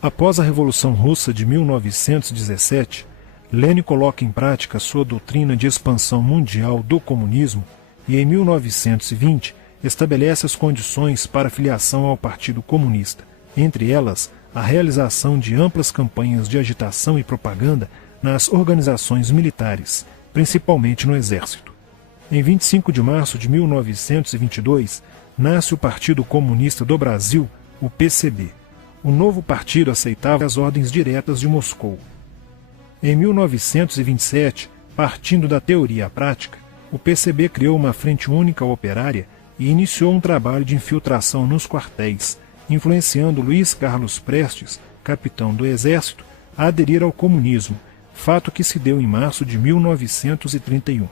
Após a Revolução Russa de 1917, Lenin coloca em prática sua doutrina de expansão mundial do comunismo e, em 1920, estabelece as condições para a filiação ao Partido Comunista, entre elas a realização de amplas campanhas de agitação e propaganda nas organizações militares, principalmente no Exército. Em 25 de março de 1922, nasce o Partido Comunista do Brasil, o PCB. O novo partido aceitava as ordens diretas de Moscou. Em 1927, partindo da teoria à prática, o PCB criou uma frente única operária e iniciou um trabalho de infiltração nos quartéis, influenciando Luiz Carlos Prestes, capitão do Exército, a aderir ao comunismo, fato que se deu em março de 1931.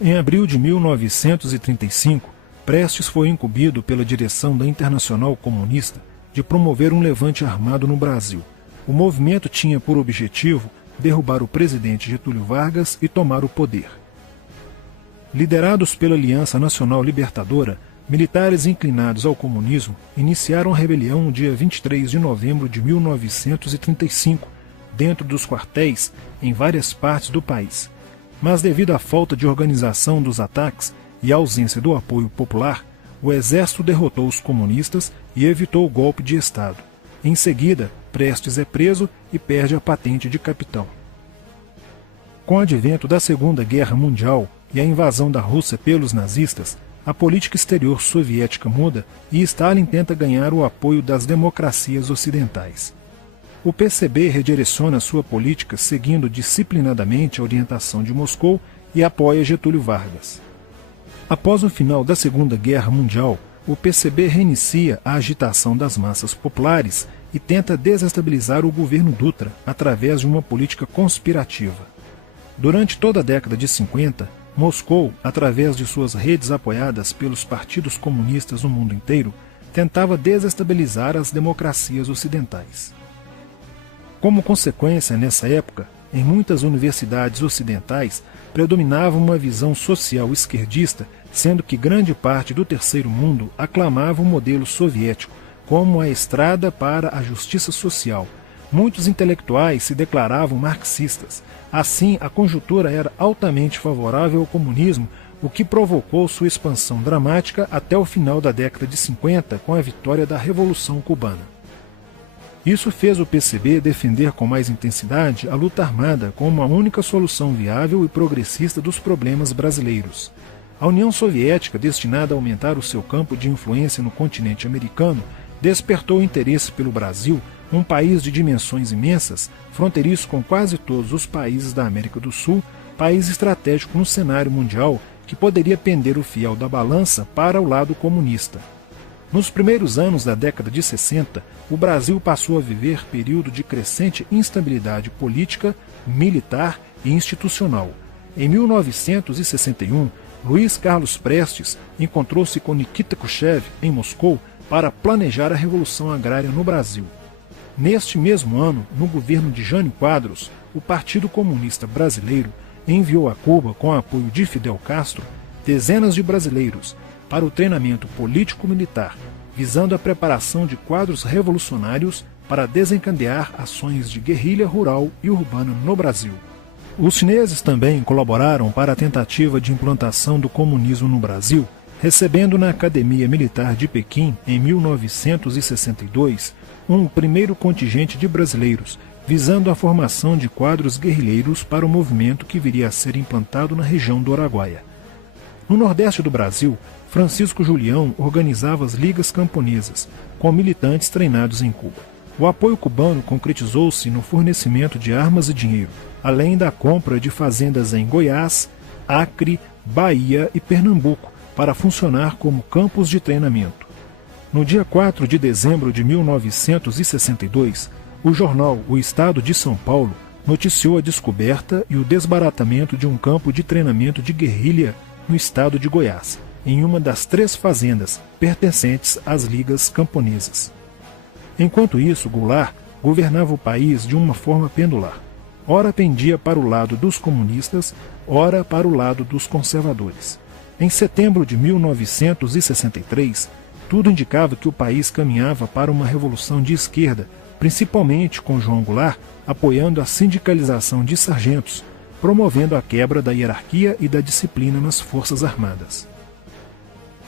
Em abril de 1935, Prestes foi incumbido pela direção da Internacional Comunista de promover um levante armado no Brasil. O movimento tinha por objetivo derrubar o presidente Getúlio Vargas e tomar o poder. Liderados pela Aliança Nacional Libertadora, militares inclinados ao comunismo iniciaram a rebelião no dia 23 de novembro de 1935, dentro dos quartéis em várias partes do país. Mas devido à falta de organização dos ataques e à ausência do apoio popular, o exército derrotou os comunistas e evitou o golpe de Estado. Em seguida, Prestes é preso e perde a patente de capitão. Com o advento da Segunda Guerra Mundial e a invasão da Rússia pelos nazistas, a política exterior soviética muda e Stalin tenta ganhar o apoio das democracias ocidentais. O PCB redireciona sua política seguindo disciplinadamente a orientação de Moscou e apoia Getúlio Vargas. Após o final da Segunda Guerra Mundial, o PCB reinicia a agitação das massas populares e tenta desestabilizar o governo Dutra através de uma política conspirativa. Durante toda a década de 50, Moscou, através de suas redes apoiadas pelos partidos comunistas no mundo inteiro, tentava desestabilizar as democracias ocidentais. Como consequência, nessa época, em muitas universidades ocidentais, predominava uma visão social esquerdista, sendo que grande parte do terceiro mundo aclamava o modelo soviético como a estrada para a justiça social. Muitos intelectuais se declaravam marxistas. Assim, a conjuntura era altamente favorável ao comunismo, o que provocou sua expansão dramática até o final da década de 50, com a vitória da Revolução Cubana. Isso fez o PCB defender com mais intensidade a luta armada como a única solução viável e progressista dos problemas brasileiros. A União Soviética, destinada a aumentar o seu campo de influência no continente americano, despertou interesse pelo Brasil, um país de dimensões imensas, fronteiriço com quase todos os países da América do Sul, país estratégico no cenário mundial que poderia pender o fiel da balança para o lado comunista. Nos primeiros anos da década de 60, o Brasil passou a viver período de crescente instabilidade política, militar e institucional. Em 1961, Luiz Carlos Prestes encontrou-se com Nikita Khrushchev em Moscou para planejar a Revolução Agrária no Brasil. Neste mesmo ano, no governo de Jânio Quadros, o Partido Comunista Brasileiro enviou a Cuba, com o apoio de Fidel Castro, dezenas de brasileiros para o treinamento político-militar, visando a preparação de quadros revolucionários para desencadear ações de guerrilha rural e urbana no Brasil. Os chineses também colaboraram para a tentativa de implantação do comunismo no Brasil, recebendo na Academia Militar de Pequim, em 1962, um primeiro contingente de brasileiros, visando a formação de quadros guerrilheiros para o movimento que viria a ser implantado na região do Araguaia. No Nordeste do Brasil, Francisco Julião organizava as ligas camponesas, com militantes treinados em Cuba. O apoio cubano concretizou-se no fornecimento de armas e dinheiro, além da compra de fazendas em Goiás, Acre, Bahia e Pernambuco, para funcionar como campos de treinamento. No dia 4 de dezembro de 1962, o jornal O Estado de São Paulo noticiou a descoberta e o desbaratamento de um campo de treinamento de guerrilha no estado de Goiás, em uma das 3 fazendas pertencentes às ligas camponesas. Enquanto isso, Goulart governava o país de uma forma pendular. Ora pendia para o lado dos comunistas, ora para o lado dos conservadores. Em setembro de 1963, tudo indicava que o país caminhava para uma revolução de esquerda, principalmente com João Goulart apoiando a sindicalização de sargentos, promovendo a quebra da hierarquia e da disciplina nas Forças Armadas.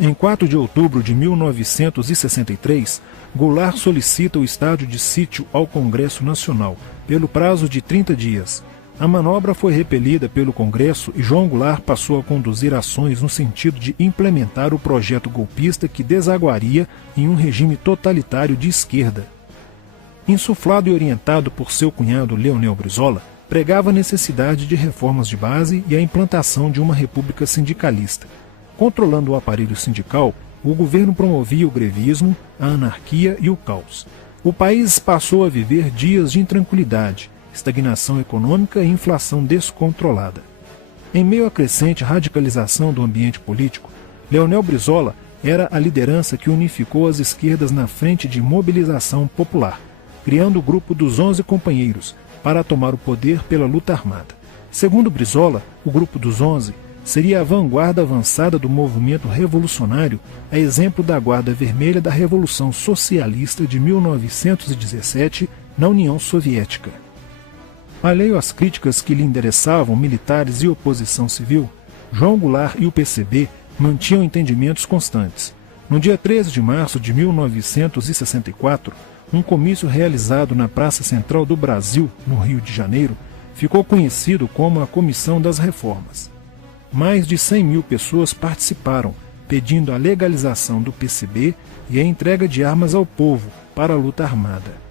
Em 4 de outubro de 1963, Goulart solicita o estado de sítio ao Congresso Nacional, pelo prazo de 30 dias. A manobra foi repelida pelo Congresso e João Goulart passou a conduzir ações no sentido de implementar o projeto golpista que desaguaria em um regime totalitário de esquerda. Insuflado e orientado por seu cunhado Leonel Brizola, pregava a necessidade de reformas de base e a implantação de uma república sindicalista. Controlando o aparelho sindical, o governo promovia o grevismo, a anarquia e o caos. O país passou a viver dias de intranquilidade, estagnação econômica e inflação descontrolada. Em meio à crescente radicalização do ambiente político, Leonel Brizola era a liderança que unificou as esquerdas na frente de mobilização popular, criando o grupo dos 11 companheiros para tomar o poder pela luta armada. Segundo Brizola, o grupo dos 11 seria a vanguarda avançada do movimento revolucionário, a exemplo da Guarda Vermelha da Revolução Socialista de 1917 na União Soviética. Alheio às críticas que lhe endereçavam militares e oposição civil, João Goulart e o PCB mantinham entendimentos constantes. No dia 13 de março de 1964, um comício realizado na Praça Central do Brasil, no Rio de Janeiro, ficou conhecido como a Comissão das Reformas. Mais de 100 mil pessoas participaram, pedindo a legalização do PCB e a entrega de armas ao povo para a luta armada.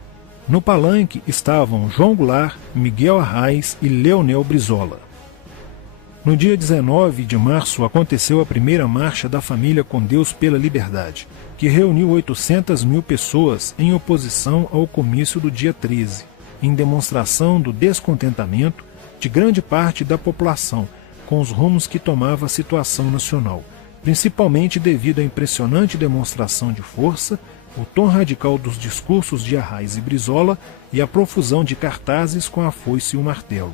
No palanque estavam João Goulart, Miguel Arraes e Leonel Brizola. No dia 19 de março aconteceu a primeira Marcha da Família com Deus pela Liberdade, que reuniu 800 mil pessoas em oposição ao comício do dia 13, em demonstração do descontentamento de grande parte da população com os rumos que tomava a situação nacional, principalmente devido à impressionante demonstração de força, o tom radical dos discursos de Arraes e Brizola e a profusão de cartazes com a foice e o martelo.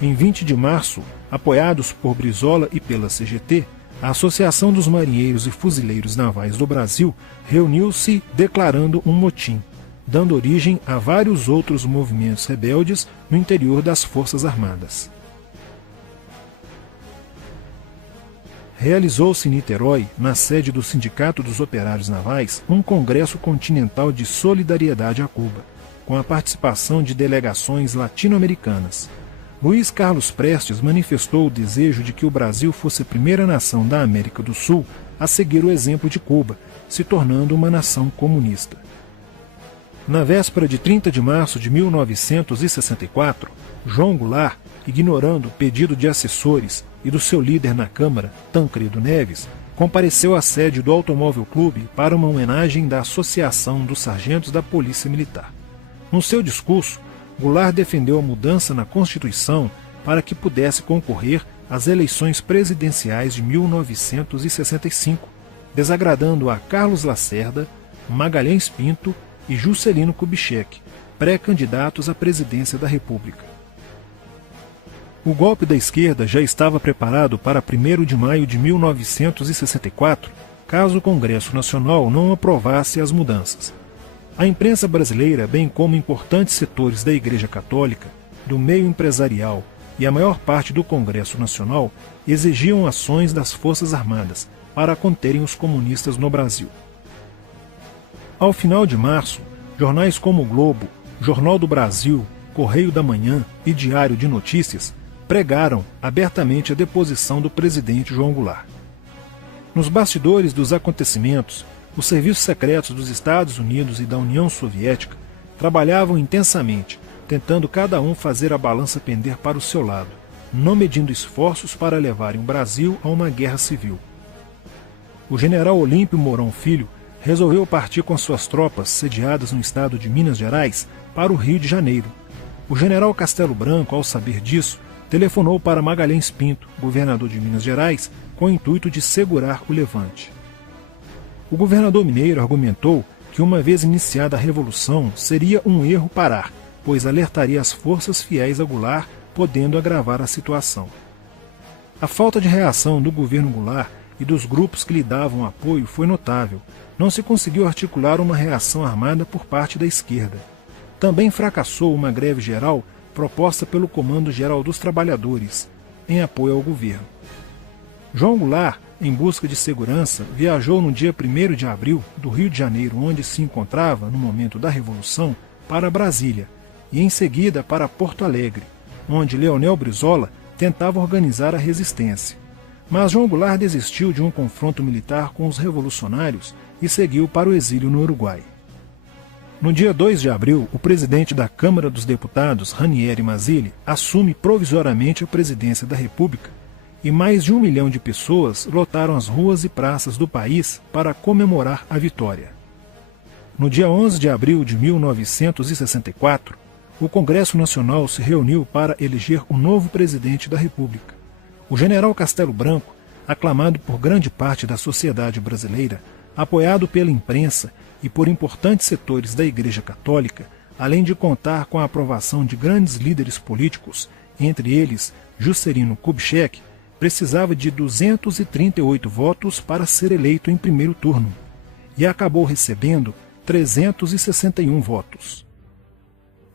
Em 20 de março, apoiados por Brizola e pela CGT, a Associação dos Marinheiros e Fuzileiros Navais do Brasil reuniu-se declarando um motim, dando origem a vários outros movimentos rebeldes no interior das Forças Armadas. Realizou-se em Niterói, na sede do Sindicato dos Operários Navais, um congresso continental de solidariedade a Cuba, com a participação de delegações latino-americanas. Luiz Carlos Prestes manifestou o desejo de que o Brasil fosse a primeira nação da América do Sul a seguir o exemplo de Cuba, se tornando uma nação comunista. Na véspera de 30 de março de 1964, João Goulart, ignorando o pedido de assessores e do seu líder na Câmara, Tancredo Neves, compareceu à sede do Automóvel Clube para uma homenagem da Associação dos Sargentos da Polícia Militar. No seu discurso, Goulart defendeu a mudança na Constituição para que pudesse concorrer às eleições presidenciais de 1965, desagradando a Carlos Lacerda, Magalhães Pinto e Juscelino Kubitschek, pré-candidatos à presidência da República. O golpe da esquerda já estava preparado para 1º de maio de 1964, caso o Congresso Nacional não aprovasse as mudanças. A imprensa brasileira, bem como importantes setores da Igreja Católica, do meio empresarial e a maior parte do Congresso Nacional, exigiam ações das Forças Armadas para conterem os comunistas no Brasil. Ao final de março, jornais como o Globo, Jornal do Brasil, Correio da Manhã e Diário de Notícias pregaram abertamente a deposição do presidente João Goulart. Nos bastidores dos acontecimentos, os serviços secretos dos Estados Unidos e da União Soviética trabalhavam intensamente, tentando cada um fazer a balança pender para o seu lado, não medindo esforços para levarem o Brasil a uma guerra civil. O general Olímpio Mourão Filho resolveu partir com suas tropas, sediadas no estado de Minas Gerais, para o Rio de Janeiro. O general Castelo Branco, ao saber disso, telefonou para Magalhães Pinto, governador de Minas Gerais, com o intuito de segurar o levante. O governador mineiro argumentou que, uma vez iniciada a revolução, seria um erro parar, pois alertaria as forças fiéis a Goulart, podendo agravar a situação. A falta de reação do governo Goulart e dos grupos que lhe davam apoio foi notável. Não se conseguiu articular uma reação armada por parte da esquerda. também fracassou uma greve geral proposta pelo Comando Geral dos Trabalhadores, em apoio ao governo. João Goulart, em busca de segurança, viajou no dia 1º de abril do Rio de Janeiro, onde se encontrava no momento da Revolução, para Brasília e em seguida para Porto Alegre, onde Leonel Brizola tentava organizar a resistência. Mas João Goulart desistiu de um confronto militar com os revolucionários e seguiu para o exílio no Uruguai. No dia 2 de abril, o presidente da Câmara dos Deputados, Ranieri Mazzilli, assume provisoriamente a presidência da República e mais de 1 milhão de pessoas lotaram as ruas e praças do país para comemorar a vitória. No dia 11 de abril de 1964, o Congresso Nacional se reuniu para eleger o novo presidente da República. O general Castelo Branco, aclamado por grande parte da sociedade brasileira, apoiado pela imprensa e por importantes setores da Igreja Católica, além de contar com a aprovação de grandes líderes políticos, entre eles Juscelino Kubitschek, precisava de 238 votos para ser eleito em primeiro turno, e acabou recebendo 361 votos.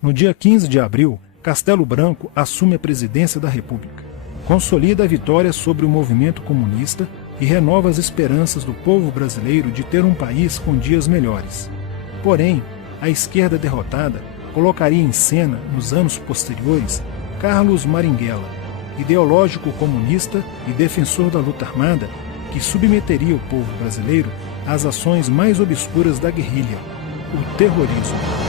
No dia 15 de abril, Castelo Branco assume a presidência da República, consolida a vitória sobre o movimento comunista e renova as esperanças do povo brasileiro de ter um país com dias melhores. Porém, a esquerda derrotada colocaria em cena, nos anos posteriores, Carlos Marighella, ideológico comunista e defensor da luta armada, que submeteria o povo brasileiro às ações mais obscuras da guerrilha, o terrorismo.